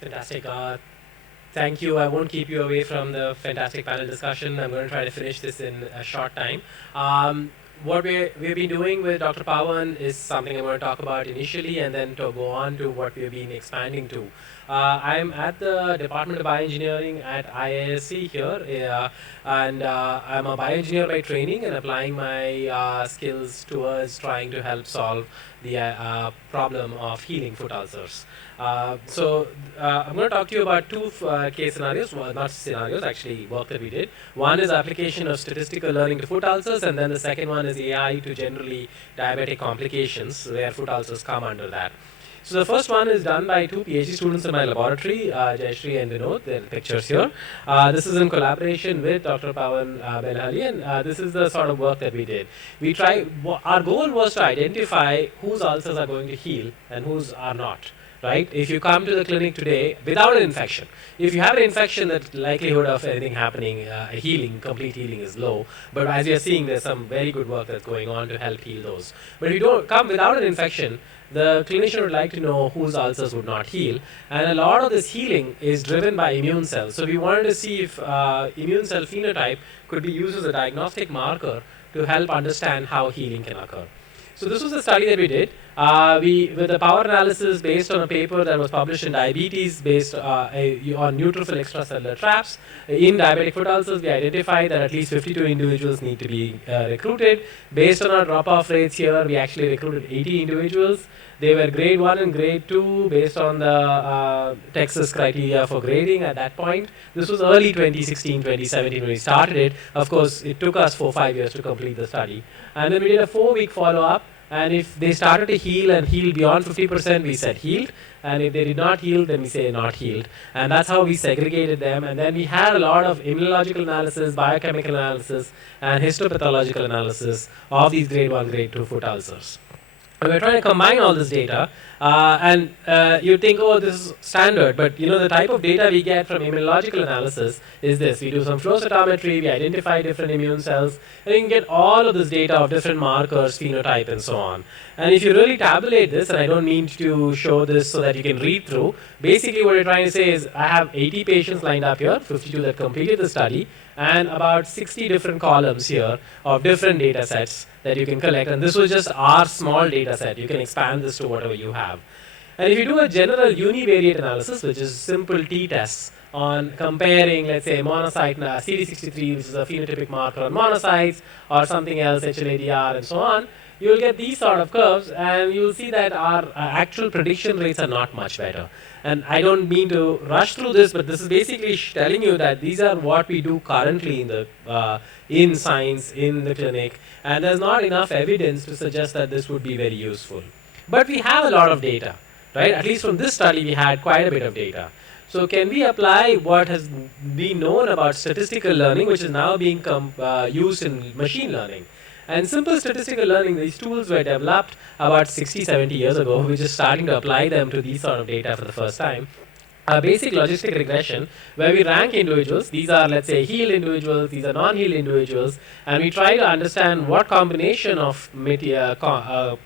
Fantastic. Thank you. I won't keep you away from the fantastic panel discussion. I'm going to try to finish this in a short time. What we've been doing with Dr. Pawan is something I'm going to talk about initially and then to go on to what we've been expanding to. I'm at the Department of Bioengineering at IISc here, and I'm a bioengineer by training and applying my skills towards trying to help solve the problem of healing foot ulcers. I'm going to talk to you about two case scenarios, well, not scenarios, actually work that we did. One is application of statistical learning to foot ulcers, and then the second one is AI to generally diabetic complications, where foot ulcers come under that. So the first one is done by two PhD students in my laboratory, Jayashree and Vinod. There are pictures here. This is in collaboration with Dr. Pawan Belhali, and this is the sort of work that we did. Our goal was to identify whose ulcers are going to heal and whose are not. Right? If you come to the clinic today without an infection, if you have an infection, the likelihood of anything happening, complete healing is low. But as you are seeing, there's some very good work that's going on to help heal those. But if you don't come without an infection, the clinician would like to know whose ulcers would not heal. And a lot of this healing is driven by immune cells. So we wanted to see if immune cell phenotype could be used as a diagnostic marker to help understand how healing can occur. So this was a study that we did. With a power analysis based on a paper that was published in Diabetes based on neutrophil extracellular traps. In diabetic foot ulcers, we identified that at least 52 individuals need to be recruited. Based on our drop-off rates here, we actually recruited 80 individuals. They were grade 1 and grade 2 based on the Texas criteria for grading at that point. This was early 2016, 2017 when we started it. Of course, it took us 4-5 years to complete the study. And then we did a 4-week follow-up. And if they started to heal and heal beyond 50%, we said healed. And if they did not heal, then we say not healed. And that's how we segregated them. And then we had a lot of immunological analysis, biochemical analysis, and histopathological analysis of these grade 1, grade 2 foot ulcers. And we're trying to combine all this data, you think, oh, this is standard, but the type of data we get from immunological analysis is this. We do some flow cytometry, we identify different immune cells, and you can get all of this data of different markers, phenotype, and so on. And if you really tabulate this, and I don't mean to show this so that you can read through, basically what you're trying to say is I have 80 patients lined up here, 52 that completed the study, and about 60 different columns here of different data sets that you can collect. And this was just our small data set. You can expand this to whatever you have. And if you do a general univariate analysis, which is simple t-tests on comparing, let's say, monocyte CD63, which is a phenotypic marker on monocytes, or something else, HLA-DR, and so on, you'll get these sort of curves, and you'll see that our actual prediction rates are not much better. And I don't mean to rush through this, but this is basically telling you that these are what we do currently in science, in the clinic, and there's not enough evidence to suggest that this would be very useful. But we have a lot of data, right? At least from this study, we had quite a bit of data. So can we apply what has been known about statistical learning, which is now being used in machine learning? And simple statistical learning, these tools were developed about 60, 70 years ago. We're just starting to apply them to these sort of data for the first time. A basic logistic regression where we rank individuals. These are, let's say, healed individuals, these are non-healed individuals, and we try to understand what combination of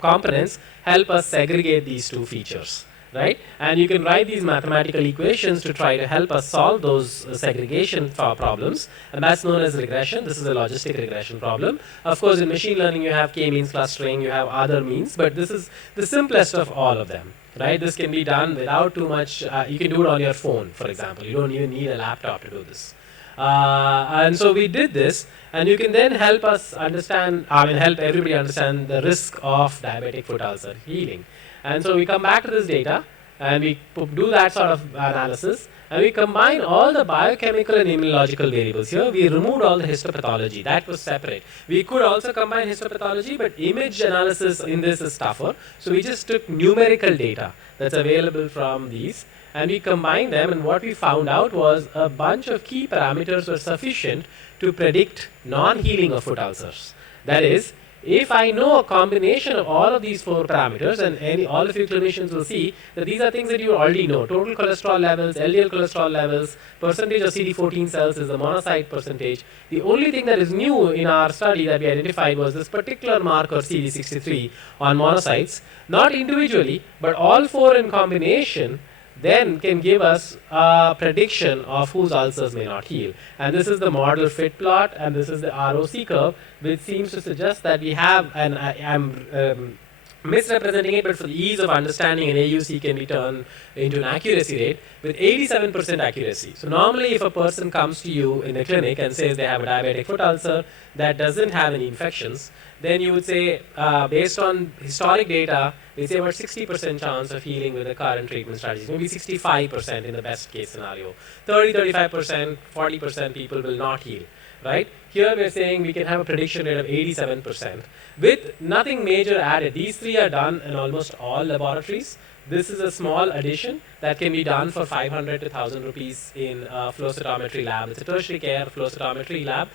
components help us segregate these two features. Right? And you can write these mathematical equations to try to help us solve those segregation problems, and that's known as regression. This is a logistic regression problem. Of course, in machine learning, you have k-means clustering, you have other means, but this is the simplest of all of them. Right? This can be done without too much. You can do it on your phone, for example. You don't even need a laptop to do this. And so we did this, and you can then help us understand, help everybody understand the risk of diabetic foot ulcer healing. And so we come back to this data, and we do that sort of analysis, and we combine all the biochemical and immunological variables. Here, we removed all the histopathology. That was separate. We could also combine histopathology, but image analysis in this is tougher. So we just took numerical data that's available from these, and we combined them, and what we found out was a bunch of key parameters were sufficient to predict non-healing of foot ulcers. That is, if I know a combination of all of these 4 parameters, and all of you clinicians will see that these are things that you already know: total cholesterol levels, LDL cholesterol levels, percentage of CD14 cells is the monocyte percentage. The only thing that is new in our study that we identified was this particular marker CD63 on monocytes, not individually, but all 4 in combination then can give us a prediction of whose ulcers may not heal. And this is the model fit plot, and this is the ROC curve, which seems to suggest that we have, and I'm misrepresenting it, but for the ease of understanding, an AUC can be turned into an accuracy rate with 87% accuracy. So normally if a person comes to you in a clinic and says they have a diabetic foot ulcer that doesn't have any infections, then you would say, based on historic data, we say about 60% chance of healing with the current treatment strategies, maybe 65% in the best case scenario. 35%, 40% people will not heal, right? Here we're saying we can have a prediction rate of 87% with nothing major added. These three are done in almost all laboratories. This is a small addition that can be done for 500 to 1,000 rupees in a flow cytometry lab. It's a tertiary care flow cytometry lab.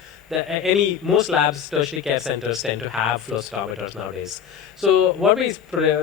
Most labs, tertiary care centers tend to have flow cytometers nowadays. So what we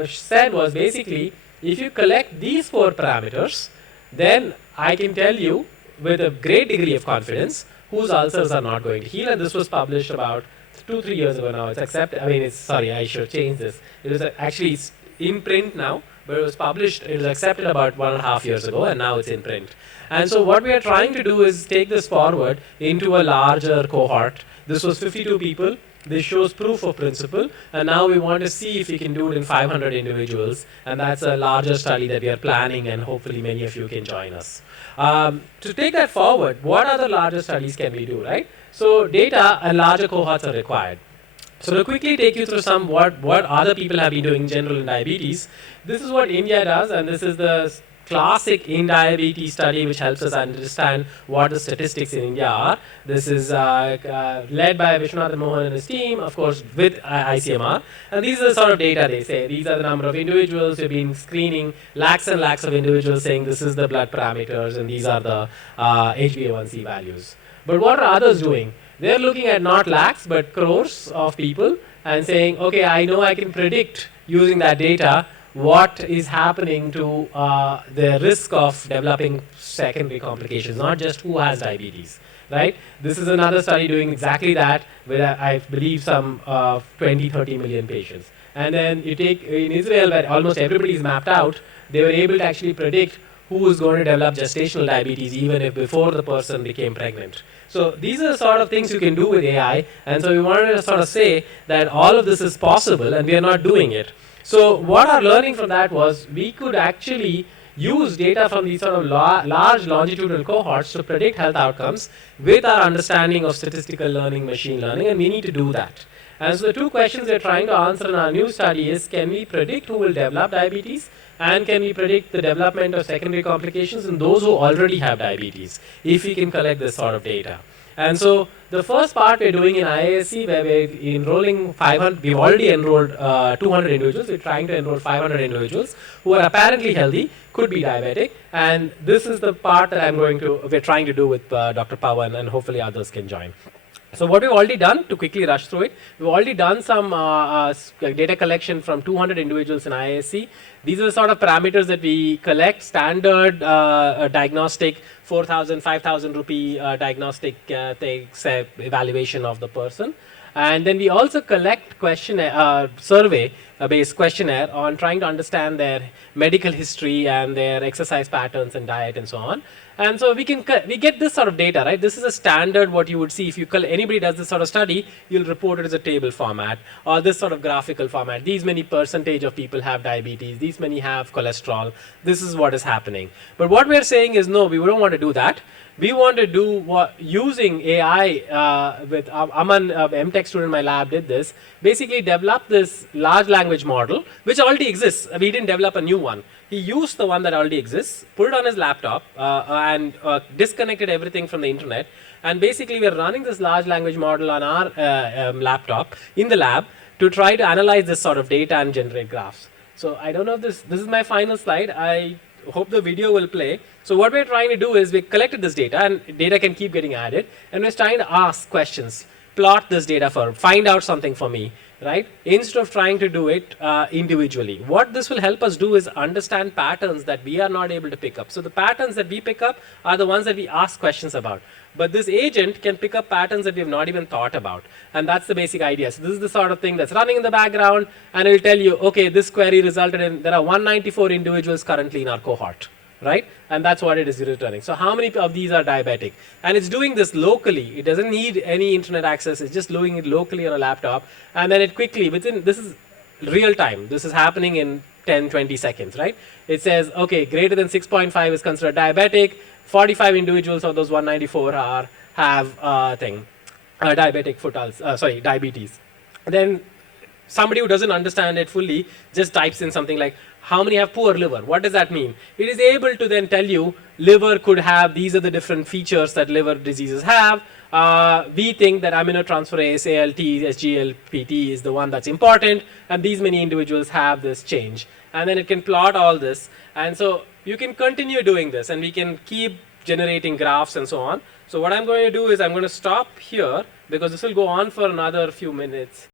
said was basically, if you collect these 4 parameters, then I can tell you with a great degree of confidence whose ulcers are not going to heal. And this was published about 2-3 years ago now. It's accepted. I mean, sorry, I should change this. It was actually in print now, but it was published, it was accepted about 1.5 years ago, and now it's in print. And so what we are trying to do is take this forward into a larger cohort. This was 52 people. This shows proof of principle, and now we want to see if we can do it in 500 individuals, and that's a larger study that we are planning, and hopefully many of you can join us. To take that forward, what other larger studies can we do, right? So data and larger cohorts are required. So to quickly take you through some what other people have been doing in general in diabetes, this is what India does, and this is the classic in diabetes study which helps us understand what the statistics in India are. This is led by Vishwanathan Mohan and his team, of course, with ICMR. And these are the sort of data they say. These are the number of individuals. We've been screening lakhs and lakhs of individuals, saying this is the blood parameters and these are the HbA1c values. But what are others doing? They're looking at not lakhs but crores of people and saying, okay, I know I can predict using that data what is happening to the risk of developing secondary complications, not just who has diabetes, right? This is another study doing exactly that with, I believe, some 20, 30 million patients. And then you take in Israel, where almost everybody is mapped out, they were able to actually predict who is going to develop gestational diabetes even if before the person became pregnant. So these are the sort of things you can do with AI, and so we wanted to sort of say that all of this is possible and we are not doing it. So what our learning from that was, we could actually use data from these sort of large longitudinal cohorts to predict health outcomes with our understanding of statistical learning, machine learning, and we need to do that. And so the 2 questions we're trying to answer in our new study is, can we predict who will develop diabetes, and can we predict the development of secondary complications in those who already have diabetes, if we can collect this sort of data. And so the first part we're doing in IASC, where we're enrolling 500, we've already enrolled 200 individuals. We're trying to enroll 500 individuals who are apparently healthy, could be diabetic, and this is the part that we're trying to do with Dr. Pawan, and hopefully others can join. So what we've already done, to quickly rush through it, we've already done some data collection from 200 individuals in IASC. These are the sort of parameters that we collect, standard diagnostic, 4,000, 5,000 rupee diagnostic evaluation of the person. And then we also collect questionnaire, survey-based questionnaire on trying to understand their medical history and their exercise patterns and diet and so on. And so we get this sort of data, right? This is a standard what you would see if anybody does this sort of study, you'll report it as a table format or this sort of graphical format. These many percentage of people have diabetes, these many have cholesterol. This is what is happening. But what we're saying is, no, we don't want to do that. We want to do using AI with Aman, MTech student in my lab did this, basically develop this large language model, which already exists. We didn't develop a new one. He used the one that already exists, put it on his laptop and disconnected everything from the internet. And basically we're running this large language model on our laptop in the lab to try to analyze this sort of data and generate graphs. So I don't know if this is my final slide. I hope the video will play. So what we're trying to do is we collected this data, and data can keep getting added, and we're trying to ask questions, plot this data find out something for me, right? Instead of trying to do it individually. What this will help us do is understand patterns that we are not able to pick up. So the patterns that we pick up are the ones that we ask questions about. But this agent can pick up patterns that we have not even thought about. And that's the basic idea. So this is the sort of thing that's running in the background, and it will tell you, okay, this query resulted in, there are 194 individuals currently in our cohort, right? And that's what it is returning. So how many of these are diabetic? And it's doing this locally. It doesn't need any internet access. It's just doing it locally on a laptop. And then it quickly, this is real time. This is happening in 10, 20 seconds, right? It says, okay, greater than 6.5 is considered diabetic. 45 individuals of those 194 have diabetic diabetes. Then somebody who doesn't understand it fully just types in something like, how many have poor liver? What does that mean? It is able to then tell you liver could have, these are the different features that liver diseases have. We think that aminotransferase, ALT, SGLPT is the one that's important, and these many individuals have this change. And then it can plot all this. And so you can continue doing this, and we can keep generating graphs and so on. So what I'm going to do is I'm going to stop here, because this will go on for another few minutes.